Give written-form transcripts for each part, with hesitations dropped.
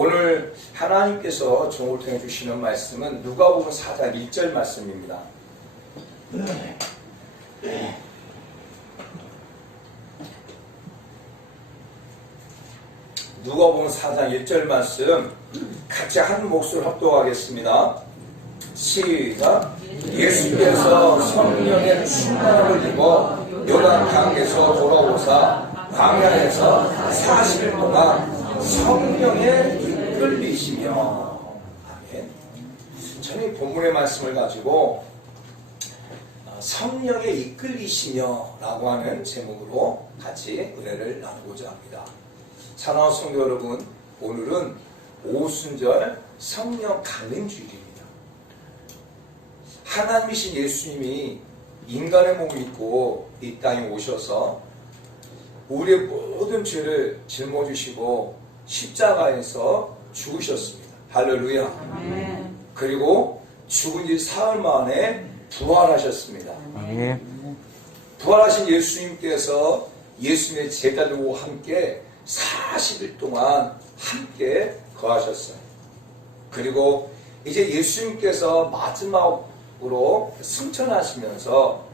오늘 하나님께서 종을 통해 주시는 말씀은 누가복음 4장 1절 말씀입니다. 누가복음 4장 1절 말씀 같이 한 목소리 합독하겠습니다. 시작. 예수께서 성령의 충만함을 입어 요단 강에서 돌아오사 광야에서 40일 동안 성령에 이끌리시며. 아멘. 저는 이 본문의 말씀을 가지고 성령에 이끌리시며 라고 하는 제목으로 같이 은혜를 나누고자 합니다. 사랑하는 성도 여러분, 오늘은 오순절 성령 강림주일입니다. 하나님이신 예수님이 인간의 몸을 입고 이 땅에 오셔서 우리의 모든 죄를 짊어지시고 십자가에서 죽으셨습니다. 할렐루야. 아멘. 그리고 죽은 지 사흘 만에 부활하셨습니다. 아멘. 부활하신 예수님께서 예수님의 제자들과 함께 40일 동안 함께 거하셨어요. 그리고 이제 예수님께서 마지막으로 승천하시면서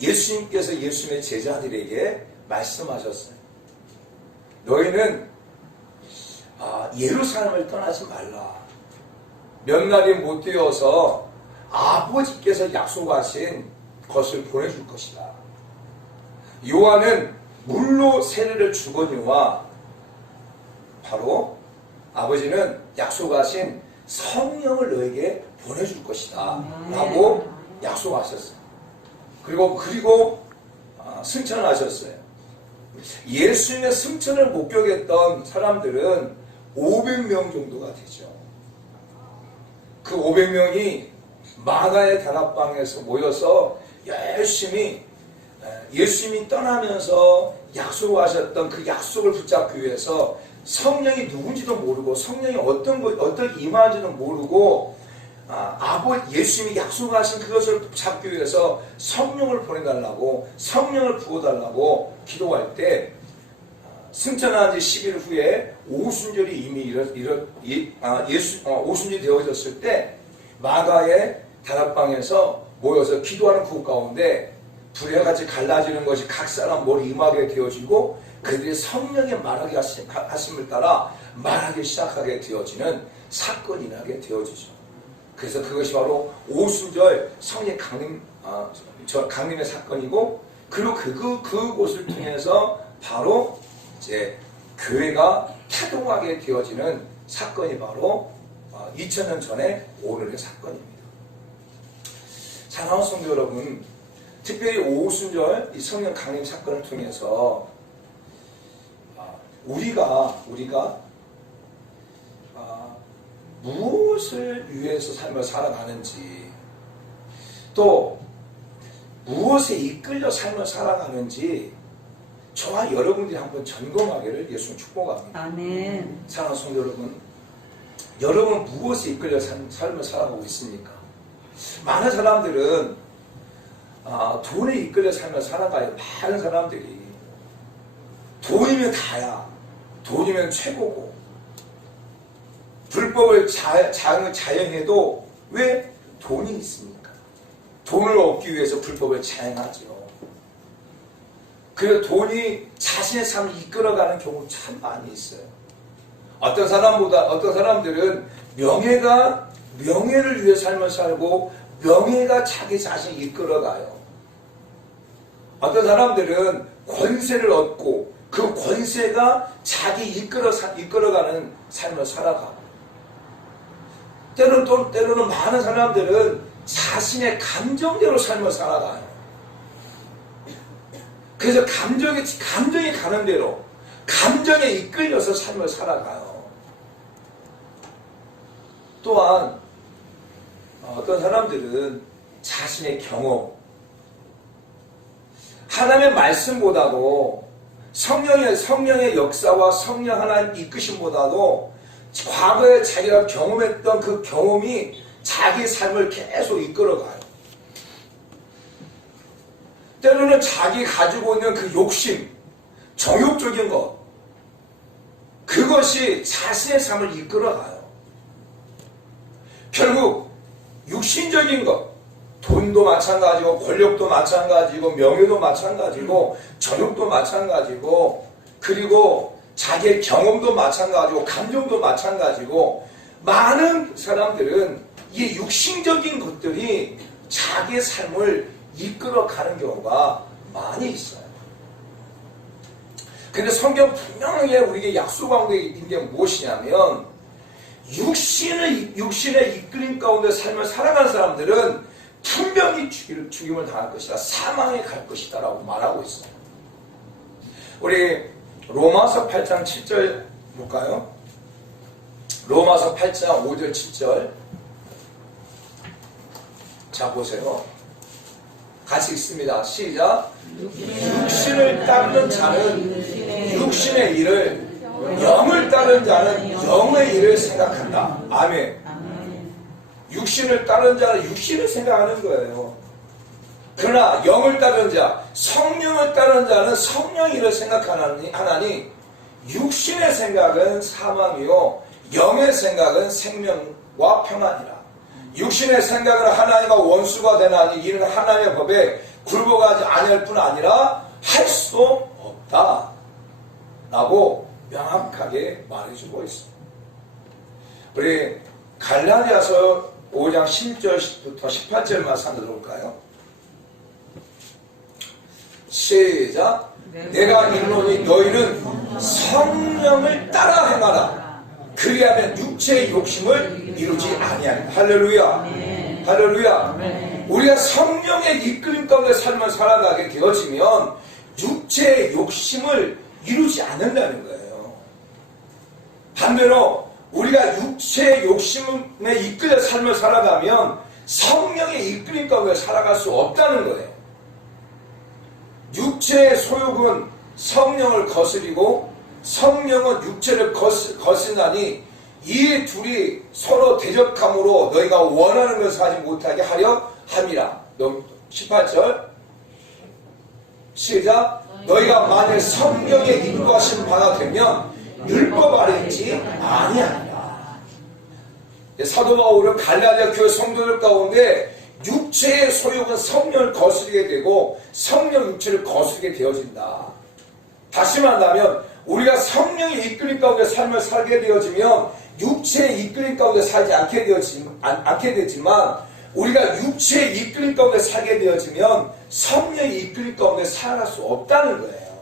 예수님께서 예수님의 제자들에게 말씀하셨어요. 너희는 예루살렘을 떠나지 말라. 몇 날이 못 되어서 아버지께서 약속하신 것을 보내줄 것이다. 요한은 물로 세례를 주거니와 바로 아버지는 약속하신 성령을 너에게 보내줄 것이다 라고 약속하셨어요. 그리고 승천하셨어요. 예수님의 승천을 목격했던 사람들은 500명 정도가 되죠. 그 500명이 마가의 다락방에서 모여서 열심히 예수님이 떠나면서 약속하셨던 그 약속을 붙잡기 위해서 성령이 누군지도 모르고 성령이 어떻게 임하는지도 모르고 예수님이 약속하신 그것을 붙잡기 위해서 성령을 보내달라고 성령을 부어달라고 기도할 때 승천한 지 10일 후에 오순절이 이미 오순절이 되어졌을 때 마가의 다락방에서 모여서 기도하는 그 가운데 불에 같이 갈라지는 것이 각 사람 머리 임하게 되어지고 그들이 성령의 말하게 하심을 따라 말하기 시작하게 되어지는 사건이 나게 되어지죠. 그래서 그것이 바로 오순절 성령 강림의 사건이고, 그리고 그곳을 통해서 바로 이제 교회가 타동하게 되어지는 사건이 바로 2000년 전에 오늘의 사건입니다. 사랑하는 성도 여러분, 특별히 오순절 이 성령 강림 사건을 통해서 우리가 무엇을 위해서 삶을 살아가는지, 또 무엇에 이끌려 삶을 살아가는지 저와 여러분들이 한번 점검하기를 예수님 축복합니다. 아멘. 사랑하는 성도 여러분, 여러분 무엇에 이끌려 삶을 살아가고 있습니까? 많은 사람들은 돈에 이끌려 삶을 살아가요. 많은 사람들이 돈이면 다야, 돈이면 최고고, 불법을 자행해도 왜 돈이 있습니까? 돈을 얻기 위해서 불법을 자행하죠. 그래서 돈이 자신의 삶을 이끌어가는 경우 참 많이 있어요. 어떤 사람들은 명예를 위해 삶을 살고 명예가 자기 자신을 이끌어가요. 어떤 사람들은 권세를 얻고 그 권세가 자기 이끌어가는 삶을 살아가고, 때로는 많은 사람들은 자신의 감정대로 삶을 살아가요. 그래서 감정이 가는 대로 감정에 이끌려서 삶을 살아가요. 또한 어떤 사람들은 자신의 경험, 하나님의 말씀보다도 성령의 역사와 성령 하나님 이끄심보다도 과거에 자기가 경험했던 그 경험이 자기 삶을 계속 이끌어가요. 때로는 자기 가지고 있는 그 욕심, 정욕적인 것, 그것이 자신의 삶을 이끌어가요. 결국 육신적인 것, 돈도 마찬가지고 권력도 마찬가지고 명예도 마찬가지고 정욕도 마찬가지고 그리고 자기의 경험도 마찬가지고 감정도 마찬가지고 많은 사람들은 이 육신적인 것들이 자기의 삶을 이끌어가는 경우가 많이 있어요. 근데 성경 분명하게 우리에게 약속한 게 있는 게 무엇이냐면 육신의 이끌림 가운데 삶을 살아가는 사람들은 분명히 죽임을 당할 것이다. 사망에 갈 것이다 라고 말하고 있어요. 우리 로마서 8장 7절 볼까요? 로마서 8장 5절 7절 자 보세요. 같이 읽습니다. 시작. 육신을 따르는 자는 육신의 일을, 영을 따르는 자는 영의 일을 생각한다. 아멘. 육신을 따르는 자는 육신을 생각하는 거예요. 그러나 영을 따르는 자, 성령을 따르는 자는 성령의 일을 생각하나니 육신의 생각은 사망이요 영의 생각은 생명과 평안이라. 육신의 생각은 하나님과 원수가 되나니 이는 하나님의 법에 굴복하지 아니할 뿐 아니라 할 수도 없다 라고 명확하게 말해주고 있습니다. 우리 갈라디아서 5장 10절부터 18절 말씀 한번 들어볼까요? 시작. 내가 이르노니 너희는 성령을 따라 행하라. 그리하면 육체의 욕심을 이루지 아니하리라. 할렐루야. 할렐루야. 우리가 성령의 이끌림 가운데 삶을 살아가게 되어지면 육체의 욕심을 이루지 않는다는 거예요. 반대로 우리가 육체의 욕심에 이끌려 삶을 살아가면 성령의 이끌림 가운데 살아갈 수 없다는 거예요. 육체의 소욕은 성령을 거스리고 성령은 육체를 거스리나니 이 둘이 서로 대적함으로 너희가 원하는 것을 하지 못하게 하려 함이라. 18절 시작. 너희가 만일 성령의 인도하신 바가 되면 율법 아래 있지 아니하리라. 사도 바울은 갈라디아 교회 성도들 가운데 육체의 소욕은 성령을 거스리게 되고 성령 육체를 거스리게 되어진다. 다시 말하면 우리가 성령의 이끌림 가운데 삶을 살게 되어지면 육체의 이끌림 가운데 살지 않게 되지만 우리가 육체의 이끌림 가운데 살게 되어지면 성령의 이끌림 가운데 살아갈 수 없다는 거예요.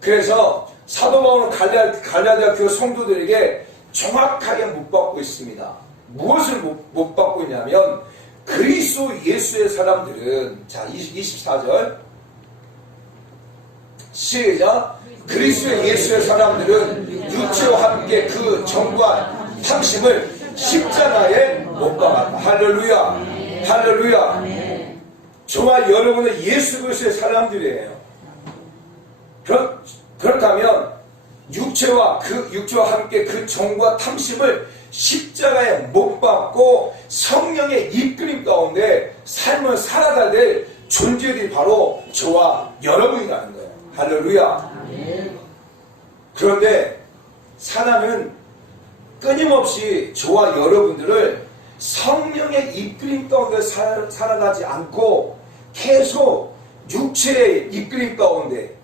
그래서 사도 바울은 갈라디아 교회 성도들에게 정확하게 못 받고 있습니다. 무엇을 못 받고 있냐면 그리스도 예수의 사람들은 자 24절 시작. 그리스도 예수의 사람들은 육체와 함께 그 정과 탐심을 십자가에 못 박았다. 할렐루야. 할렐루야. 저와 여러분은 예수 그리스도의 사람들이에요. 그렇다면 육체와 함께 그 정과 탐심을 십자가에 못 박고 성령의 이끌림 가운데 삶을 살아가야 될 존재들이 바로 저와 여러분이라는 거예요. 할렐루야. 그런데 사단은 끊임없이 저와 여러분들을 성령의 이끌림 가운데 살아가지 않고 계속 육체의 이끌림 가운데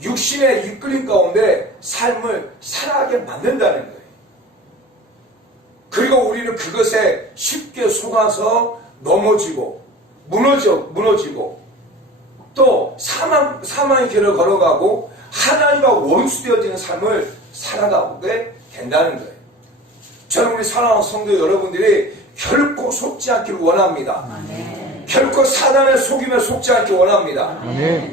육신의 이끌림 가운데 삶을 살아가게 만든다는 거예요. 그리고 우리는 그것에 쉽게 속아서 넘어지고 무너지고 또 사망의 길을 걸어가고 하나님과 원수되어지는 삶을 살아가게 된다는 거예요. 저는 우리 사랑하는 성도 여러분들이 결코 속지 않기를 원합니다. 결코 사단의 속임에 속지 않기 원합니다.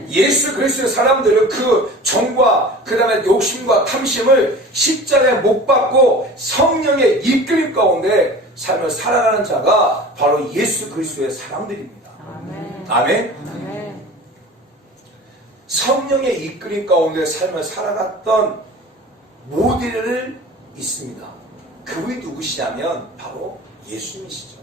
예수 그리스도의 사람들은 그 정과 그 다음에 욕심과 탐심을 십자가에 못 박고 성령의 이끌림 가운데 삶을 살아가는 자가 바로 예수 그리스도의 사람들입니다. 아멘. 성령의 이끌림 가운데 삶을 살아갔던 모델을 있습니다. 그분이 누구시냐면 바로 예수님이시죠.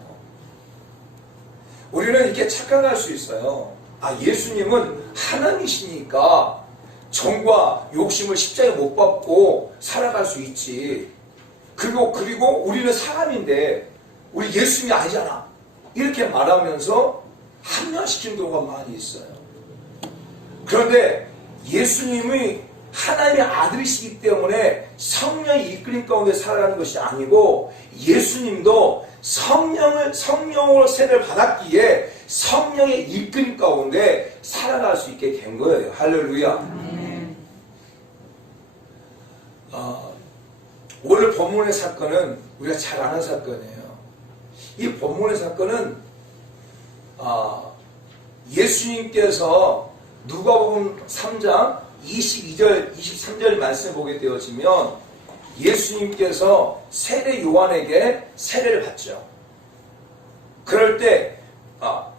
우리는 이렇게 착각할 수 있어요. 아, 예수님은 하나님이시니까 정과 욕심을 십자가에 못 박고 살아갈 수 있지. 그리고 우리는 사람인데 우리 예수님이 아니잖아. 이렇게 말하면서 합리화시키는 경우가 많이 있어요. 그런데 예수님이 하나님의 아들이시기 때문에 성령의 이끌림 가운데 살아가는 것이 아니고 예수님도 성령으로 세례를 받았기에 성령의 이끌림 가운데 살아갈 수 있게 된 거예요. 할렐루야. 오늘 본문의 사건은 우리가 잘 아는 사건이에요. 이 본문의 사건은 예수님께서 누가복음 3장 22절 23절 말씀을 보게 되어지면 예수님께서 세례 요한에게 세례를 받죠. 그럴 때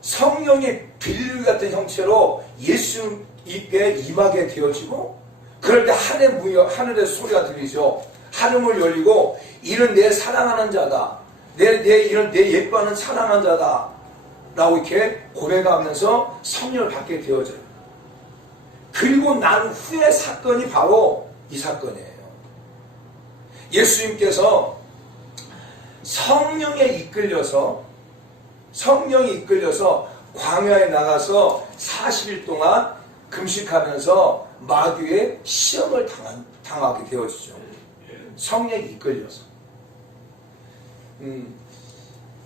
성령의 빌리 같은 형체로 예수님께 임하게 되어지고, 그럴 때 하늘의 소리가 들리죠. 하늘을 열리고 이는 내 사랑하는 자다. 이런 내 예뻐하는 사랑하는 자다. 라고 이렇게 고백하면서 성령을 받게 되어져요. 그리고 난 후의 사건이 바로 이 사건이에요. 예수님께서 성령이 이끌려서 광야에 나가서 40일 동안 금식하면서 마귀의 시험을 당하게 되어지죠. 성령이 이끌려서.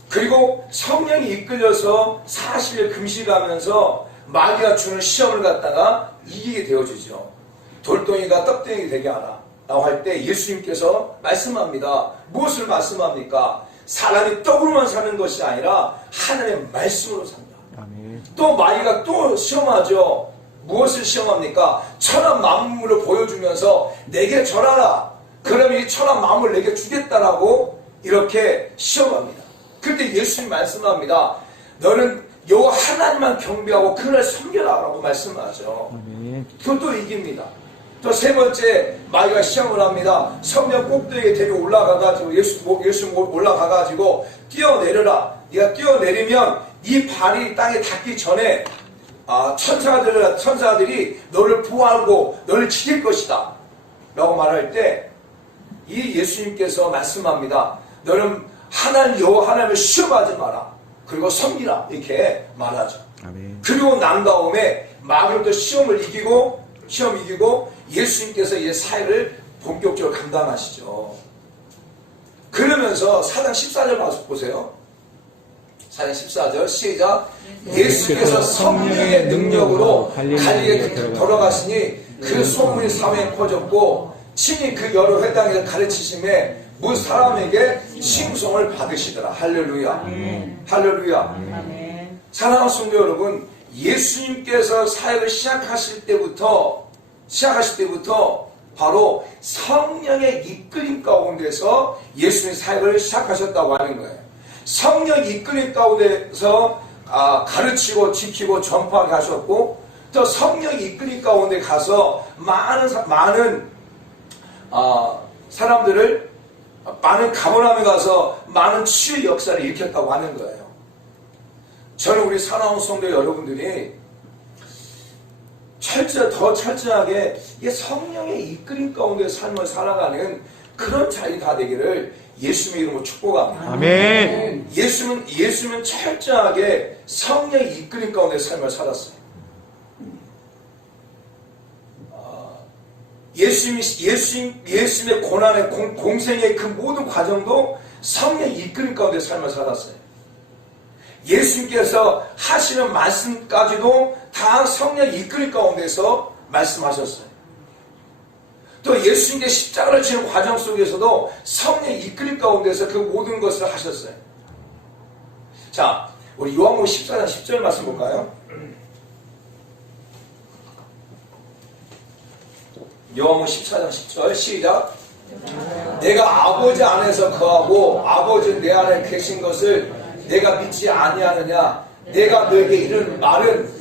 그리고 성령이 이끌려서 40일 금식하면서 마귀가 주는 시험을 갖다가 이기게 되어지죠. 돌덩이가 떡덩이 되게 하라 라고 할 때 예수님께서 말씀합니다. 무엇을 말씀합니까? 사람이 떡으로만 사는 것이 아니라 하나님의 말씀으로 산다. 아멘. 또 마귀가 또 시험하죠. 무엇을 시험합니까? 천한 만물을 보여주면서 내게 절하라. 그러면 이 천한 만물을 내게 주겠다라고 이렇게 시험합니다. 그때 예수님 말씀합니다. 너는 여호와 하나님만 경배하고 그를 섬겨라 라고 말씀하죠. 그것도 이깁니다. 또 세 번째, 마귀가 시험을 합니다. 성령 꼭대기에 데려 올라가가지고 예수 올라가가지고 뛰어내려라. 네가 뛰어내리면 네 발이 땅에 닿기 전에 천사들이 너를 보호하고 너를 지킬 것이다 라고 말할 때 이 예수님께서 말씀합니다. 너는 여호와 하나님을 시험하지 마라. 그리고 섬기라. 이렇게 말하죠. 아멘. 그리고 난 다음에 마귀로부터 시험 이기고 예수님께서 이 사역을 본격적으로 감당하시죠. 그러면서 4장 14절 보세요. 4장 14절 시작. 예수께서 성령의 능력으로 갈릴리에 돌아가시니 그 소문이 사회에 퍼졌고 친히 그 여러 회당에서 가르치심에 무 사람에게 칭송을 받으시더라. 할렐루야. 할렐루야. 사랑하는 성도 여러분, 예수님께서 사역을 시작하실 때부터 바로 성령의 이끌림 가운데서 예수님의 사역을 시작하셨다고 하는 거예요. 성령 이끌림 가운데서 가르치고 지키고 전파하게 하셨고, 또 성령 이끌림 가운데 가서 많은 사람들을 많은 가버나움에 가서 많은 치유의 역사를 일으켰다고 하는 거예요. 저는 우리 사랑하는 성도 여러분들이 더 철저하게 성령의 이끌림 가운데 삶을 살아가는 그런 자리 다 되기를 예수님의 이름으로 축복합니다. 아멘. 예수님은 철저하게 성령의 이끌림 가운데 삶을 살았어요. 예수님의 고난의 공생의 그 모든 과정도 성령의 이끌림 가운데 삶을 살았어요. 예수님께서 하시는 말씀까지도 다 성령의 이끌림 가운데서 말씀하셨어요. 또 예수님께 십자가를 지는 과정 속에서도 성령의 이끌림 가운데서 그 모든 것을 하셨어요. 자, 우리 요한복음 14장 10절 말씀 볼까요? 요한복음 14장 10절 시작. 내가 아버지 안에서 거하고 아버지 내 안에 계신 것을 내가 믿지 아니하느냐. 내가 너에게 이런 말은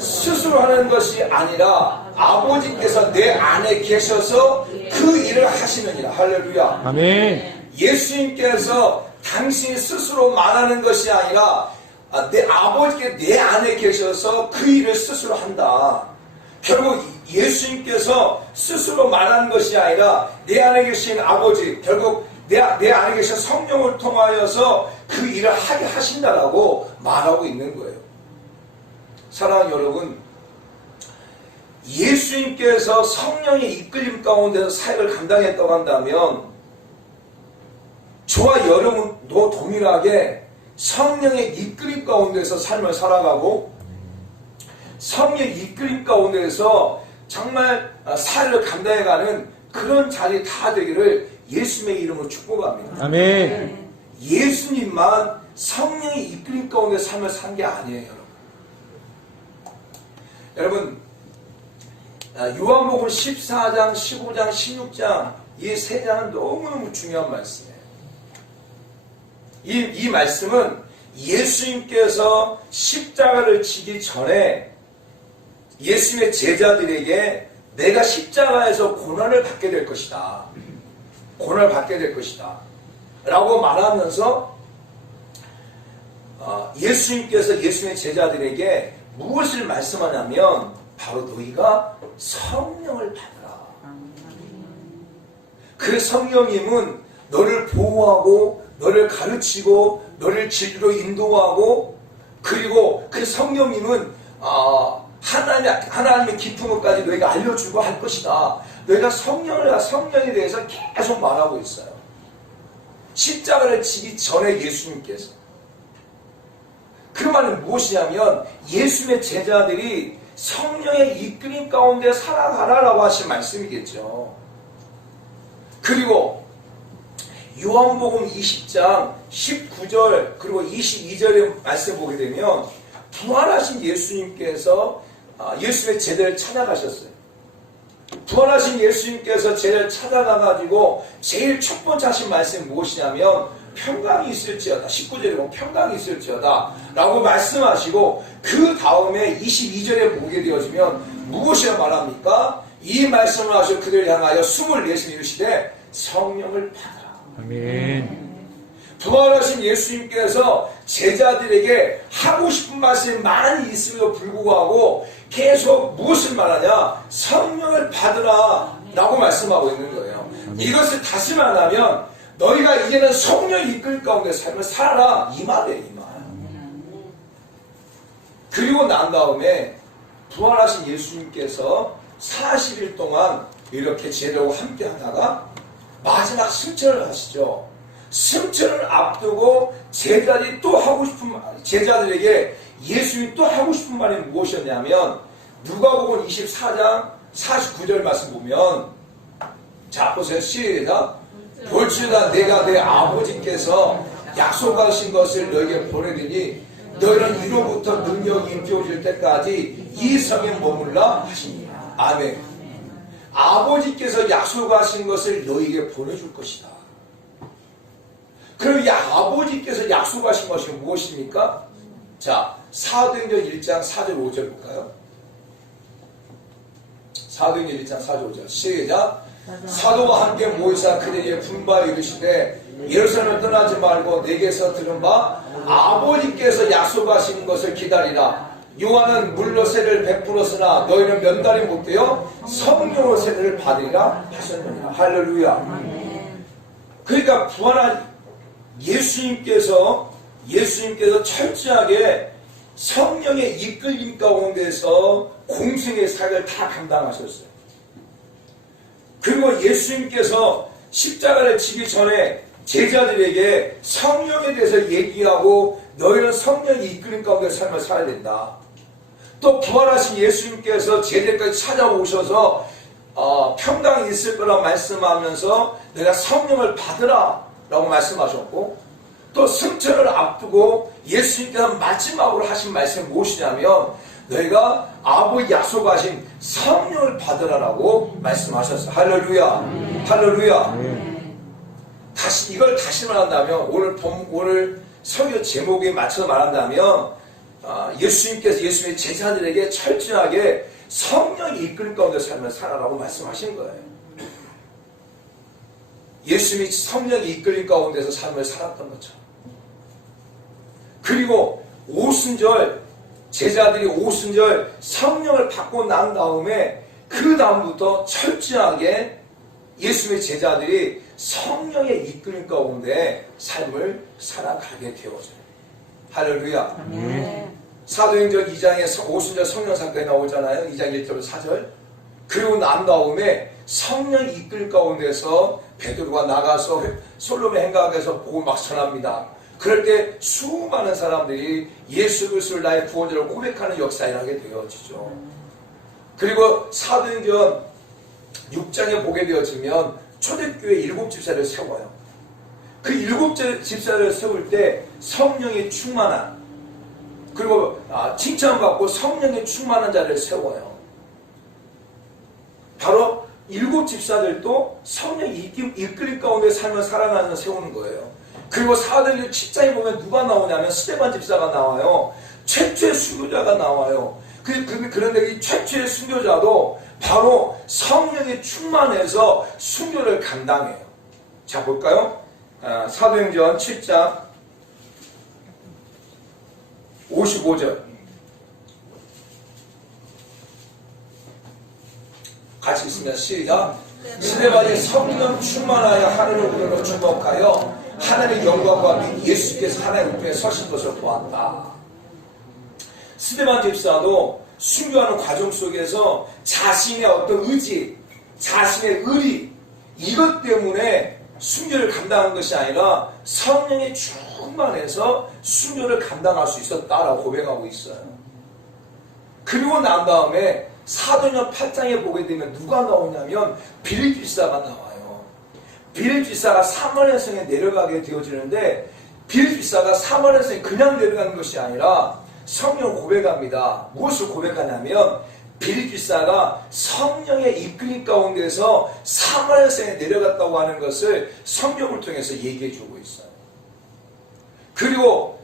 스스로 하는 것이 아니라 아버지께서 내 안에 계셔서 그 일을 하시느니라. 할렐루야. 아멘. 예수님께서 당신이 스스로 말하는 것이 아니라 내 아버지께 내 안에 계셔서 그 일을 스스로 한다. 결국 예수님께서 스스로 말하는 것이 아니라 내 안에 계신 아버지, 결국 내 안에 계신 성령을 통하여서 그 일을 하게 하신다라고 말하고 있는 거예요. 사랑하는 여러분, 예수님께서 성령의 이끌림 가운데서 사역을 감당했다고 한다면 저와 여러분도 동일하게 성령의 이끌림 가운데서 삶을 살아가고 성령의 이끌림 가운데서 정말 사역을 감당해가는 그런 자리 다 되기를 예수님의 이름으로 축복합니다. 아멘. 예수님만 성령의 이끌림 가운데 삶을 산 게 아니에요. 여러분, 요한복음 14장, 15장, 16장 이 세 장은 너무너무 중요한 말씀이에요. 이 말씀은 예수님께서 십자가를 지기 전에 예수님의 제자들에게 내가 십자가에서 고난을 받게 될 것이다. 고난을 받게 될 것이다. 라고 말하면서 예수님께서 예수님의 제자들에게 무엇을 말씀하냐면 바로 너희가 성령을 받으라. 그 성령님은 너를 보호하고 너를 가르치고 너를 진리로 인도하고 그리고 그 성령님은 하나님의 깊은 것까지 너희가 알려주고 할 것이다. 너희가 성령에 대해서 계속 말하고 있어요. 십자가를 지기 전에 예수님께서. 그 말은 무엇이냐면 예수님의 제자들이 성령의 이끌림 가운데 살아가라라고 하신 말씀이겠죠. 그리고 요한복음 20장 19절 그리고 22절의 말씀 보게 되면 부활하신 예수님께서 예수님의 제자를 찾아가셨어요. 부활하신 예수님께서 제자를 찾아가가지고 제일 첫 번째 하신 말씀이 무엇이냐면 평강이 있을지어다. 19절에 보면 평강이 있을지어다 라고 말씀하시고 그 다음에 22절에 보게 되어지면 무엇이라 말합니까? 이 말씀을 하시고 그들을 향하여 숨을 내쉬며 이르시되 성령을 받으라. 아멘. 부활하신 예수님께서 제자들에게 하고 싶은 말씀이 많이 있음에도 불구하고 계속 무엇을 말하냐? 성령을 받으라 라고 말씀하고 있는 거예요. 이것을 다시 말하면 너희가 이제는 성령이 이끌 가운데 삶을 살아라 이 말이에요. 이 말. 그리고 난 다음에 부활하신 예수님께서 40일 동안 이렇게 제자들과 함께 하다가 마지막 승천을 하시죠. 승천을 앞두고 제자들이 또 하고 싶은 말, 제자들에게 예수님이 또 하고 싶은 말이 무엇이었냐면 누가복음 24장 49절 말씀 보면 자 보세요. 시작. 볼지어다 내가 내 아버지께서 약속하신 것을 너에게 보내리니 너희는 이로부터 능력이 임재오실 때까지 이 성에 머물라 하시니라. 아멘. 아버지께서 약속하신 것을 너희에게 보내줄 것이다. 그럼 이 아버지께서 약속하신 것이 무엇입니까? 자, 사도행전 1장 4절 5절 볼까요? 사도행전 1장 4절 5절 시작. 사도와 함께 모이사 그들에게 분발히 이르시되 예루살렘을 떠나지 말고 내게서 들은 바 아버지께서 약속하신 것을 기다리라. 요한은 물로 세례를 베풀었으나 너희는 몇 달이 못 되어 성령으로 세례를 받으리라 하셨느니라. 할렐루야. 그러니까 부활한 예수님께서 철저하게 성령의 이끌림 가운데서 공생의 사역을 다 감당하셨어요. 그리고 예수님께서 십자가를 지기 전에 제자들에게 성령에 대해서 얘기하고 너희는 성령의 이끌림 가운데 삶을 살아야 된다. 또 부활하신 예수님께서 제자들까지 찾아오셔서 평강이 있을 거라 말씀하면서 내가 성령을 받으라 라고 말씀하셨고 또 승천을 앞두고 예수님께서 마지막으로 하신 말씀이 무엇이냐면 너희가 아버지 약속하신 성령을 받으라라고 말씀하셨어요. 할렐루야. 할렐루야. 이걸 다시 말한다면 오늘 설교 제목에 맞춰서 말한다면 예수님께서 예수님의 제자들에게 철저하게 성령이 이끌 가운데 삶을 살아라고 말씀하신 거예요. 예수님이 성령이 이끌림 가운데서 삶을 살았던 것처럼. 그리고 오순절 제자들이 오순절 성령을 받고 난 다음에 그 다음부터 철저하게 예수의 제자들이 성령의 이끌림 가운데 삶을 살아가게 되어져요. 할렐루야. 아멘. 사도행전 2장에서 오순절 성령 사건이 나오잖아요. 2장 1절 4절. 그리고 난 다음에 성령이 이끌 가운데서 베드로가 나가서 솔로몬 행각에서 복음을 막 전합니다. 그럴 때 수많은 사람들이 예수 그리스도를 나의 구원자로 고백하는 역사를 하게 되어지죠. 그리고 사도행전 6장에 보게 되어지면 초대교회 7집사를 세워요. 그 7집사를 세울 때 성령이 충만한, 그리고 칭찬받고 성령이 충만한 자를 세워요. 바로 7집사들도 성령이 이끌림 가운데 삶을 살아가는 세우는 거예요. 그리고 사도행전 7장에 보면 누가 나오냐면 스데반 집사가 나와요. 최초의 순교자가 나와요. 그런데 이 최초의 순교자도 바로 성령이 충만해서 순교를 감당해요. 자, 볼까요? 사도행전 7장 55절 같이 있으면 시작. 스데반이 성령 충만하여 하늘을 우러러 주목하여 하나님의 영광과 및 예수께서 하나님 우편에 서신 것을 보았다. 스데반 집사도 순교하는 과정 속에서 자신의 어떤 의지, 자신의 의리, 이것 때문에 순교를 감당한 것이 아니라 성령이 충만해서 순교를 감당할 수 있었다라고 고백하고 있어요. 그리고 난 다음에 사도행전 8장에 보게 되면 누가 나오냐면 빌립 집사가 나와요. 빌립 집사가 사마리아성에 내려가게 되어지는데 빌립 집사가 사마리아성에 그냥 내려가는 것이 아니라 성령을 고백합니다. 무엇을 고백하냐면 빌립 집사가 성령의 이끌림 가운데서 사마리아성에 내려갔다고 하는 것을 성경을 통해서 얘기해주고 있어요. 그리고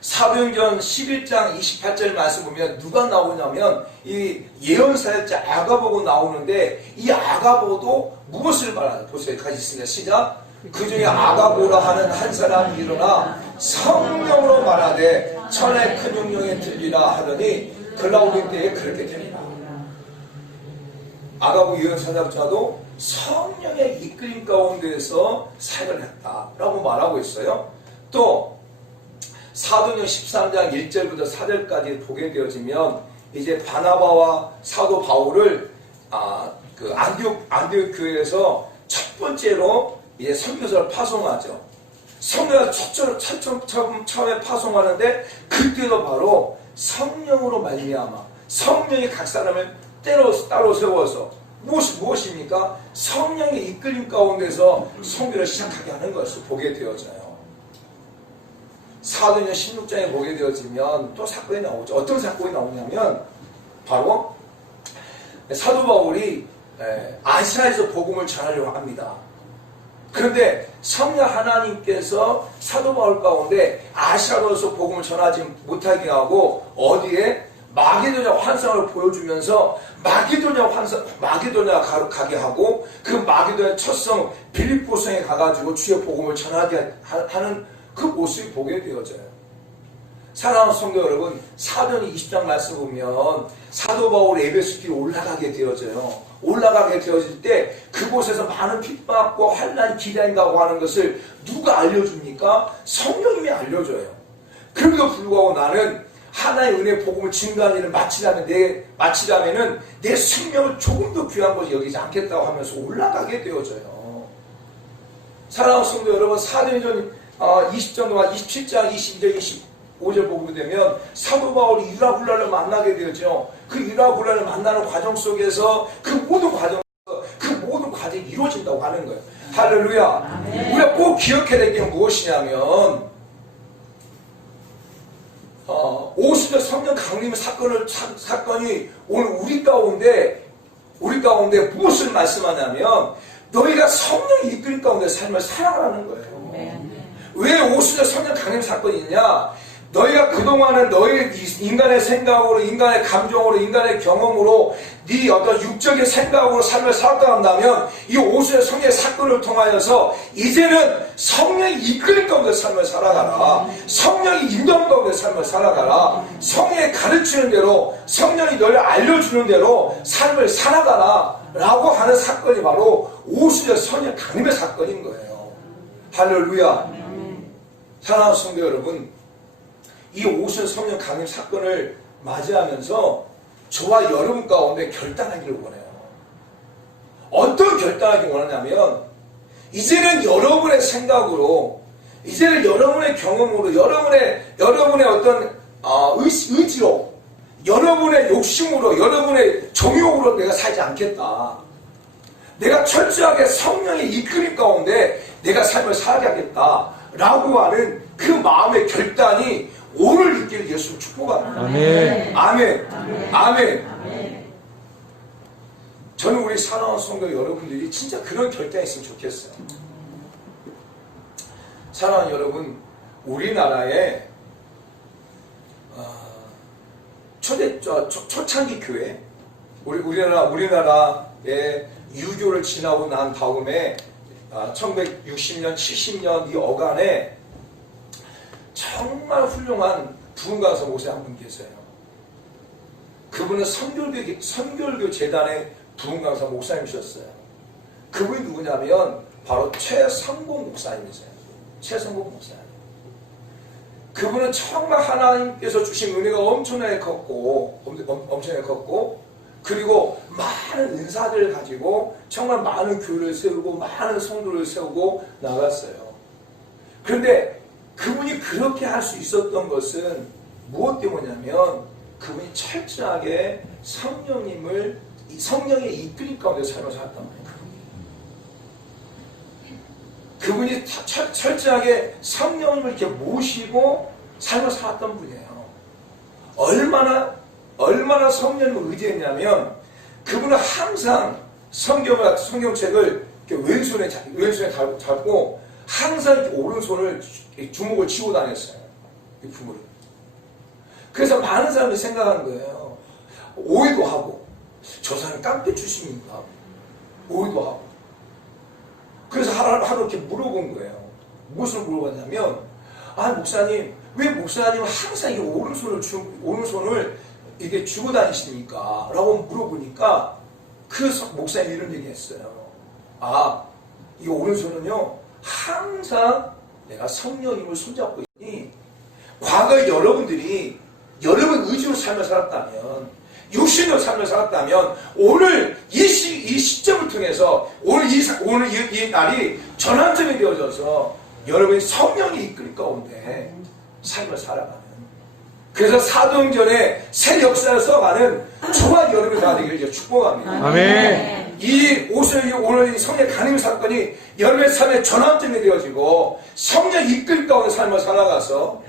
사도행전 11장 28절 말씀 보면 누가 나오냐면 이 예언사역자 아가보고 나오는데 이 아가보도 무엇을 말하냐 보세요. 같이 있습니다. 시작. 그 중에 아가보라 하는 한 사람이 일어나 성령으로 말하되 천의 큰 용령에 들리라 하더니 글라우디 때에 그렇게 되리라. 아가보 예언사역자도 성령의 이끌림 가운데에서 사역을 했다라고 말하고 있어요. 또 사도행전 13장 1절부터 4절까지 보게 되어지면 이제 바나바와 사도 바울을 안디옥 교회에서 첫 번째로 이제 선교사를 파송하죠. 선교가 처음에 파송하는데 그때도 바로 성령으로 말미암아 성령이 각 사람을 따로 세워서 무엇입니까? 성령의 이끌림 가운데서 선교를 시작하게 하는 것을 보게 되어져요. 사도행전 16장에 보게 되어지면 또 사건이 나오죠. 어떤 사건이 나오냐면 바로 사도 바울이 아시아에서 복음을 전하려고 합니다. 그런데 성령 하나님께서 사도 바울 가운데 아시아로서 복음을 전하지 못하게 하고 어디에 마게도냐 환상을 보여주면서 마게도냐 가게 하고 그 마게도냐 첫성 빌립보성에 가가지고 주의 복음을 전하게 하는 그 모습이 보게 되어져요. 사랑하는 성도 여러분, 사도행전 20장 말씀 보면 사도 바울이 에베소 길로 올라가게 되어져요. 올라가게 되어질 때 그곳에서 많은 핍박과 환난이 기다린다고 하는 것을 누가 알려줍니까? 성령님이 알려줘요. 그럼에도 불구하고 나는 하나의 은혜 복음을 증거하는 일을 마치려면은 내 생명을 조금 더 귀한 것이 여기지 않겠다고 하면서 올라가게 되어져요. 사랑하는 성도 여러분, 사도행전 20장과 27장 22절 25절 보게 되면 사도 바울이 유라굴라를 만나게 되었죠. 그 유라굴라를 만나는 과정 속에서 그 모든 과정이 이루어진다고 하는 거예요. 할렐루야. 우리가 꼭 기억해야 될 게 무엇이냐면 오순절 성령 강림 사건이 오늘 우리 가운데 무엇을 말씀하냐면 너희가 성령이 이끌 가운데 삶을 살아가는 거예요. 왜 오순절 성령 강림 사건이 있냐? 너희가 그동안은 너희 인간의 생각으로, 인간의 감정으로, 인간의 경험으로, 네 어떤 육적인 생각으로 삶을 살았다 한다면 이 오순의 성령의 사건을 통하여서 이제는 성령이 이끌린 가운데 삶을 살아가라. 성령이 인도하는 가운데 삶을 살아가라. 성령이 가르치는 대로, 성령이 너를 알려주는 대로 삶을 살아가라 라고 하는 사건이 바로 오순의 성령 강림의 사건인 거예요. 할렐루야. 사랑하는 성도 여러분, 이 오순 성령 강림 사건을 맞이하면서 저와 여러분 가운데 결단하기를 원해요. 어떤 결단하기 원하냐면 이제는 여러분의 생각으로, 이제는 여러분의 경험으로, 여러분의 어떤 의지로, 여러분의 욕심으로, 여러분의 정욕으로 내가 살지 않겠다. 내가 철저하게 성령의 이끌림 가운데 내가 삶을 살아가겠다 라고 하는 그 마음의 결단이 오늘 있기를 예수를 축복합니다. 아멘. 아멘. 아멘. 저는 우리 사랑하는 성도 여러분들이 진짜 그런 결단이 있으면 좋겠어요. 사랑하는 여러분, 우리나라의 초창기 교회, 우리나라의 유교를 지나고 난 다음에 1960년, 70년 이 어간에 정말 훌륭한 부흥강사 목사 한 분 계세요. 그분은 선결교 재단의 부흥강사 목사님이셨어요. 그분이 누구냐면 바로 최성공 목사님이세요. 최성공 목사님. 그분은 정말 하나님께서 주신 은혜가 엄청나게 컸고 그리고 많은 은사들을 가지고 정말 많은 교회를 세우고 많은 성도를 세우고 나갔어요. 그런데 그분이 그렇게 할 수 있었던 것은 무엇 때문이냐면 그분이 철저하게 성령의 이끌림 가운데 삶을 살았단 말이에요. 그분이 철저하게 성령님을 이렇게 모시고 삶을 살았던 분이에요. 얼마나 성령님을 의지했냐면 그분은 항상 성경책을 이렇게 왼손에 잡고 항상 이렇게 오른손을 주먹을 쥐고 다녔어요. 이 부모를. 그래서 많은 사람들이 생각하는 거예요. 오해도 하고, 저 사람 깡패 출신인가? 오해도 하고. 그래서 하루 이렇게 물어본 거예요. 무엇을 물어봤냐면, 목사님, 왜 목사님은 항상 이 오른손을 이렇게 쥐고 다니십니까? 라고 물어보니까, 그 목사님이 이런 얘기 했어요. 이 오른손은요, 항상 내가 성령님을 손잡고 있으니 과거에 여러분들이 여러분 의지로 삶을 살았다면, 육신으로 삶을 살았다면 오늘 이 시점을 통해서 오늘 이 날이 전환점이 되어져서 여러분이 성령이 이끌 가운데 삶을 살아가는, 그래서 사도행전의 새 역사를 써가는 저와 여러분이 다 되기를 축복합니다. 아멘. 이 오늘 성령 강림 사건이 여러분의 삶의 전환점이 되어지고 성령 이끌 가운데 삶을 살아가서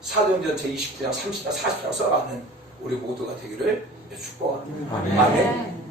사도행전 제29장, 30장, 40장 써가는 우리 모두가 되기를 축복합니다. 아멘. 아멘.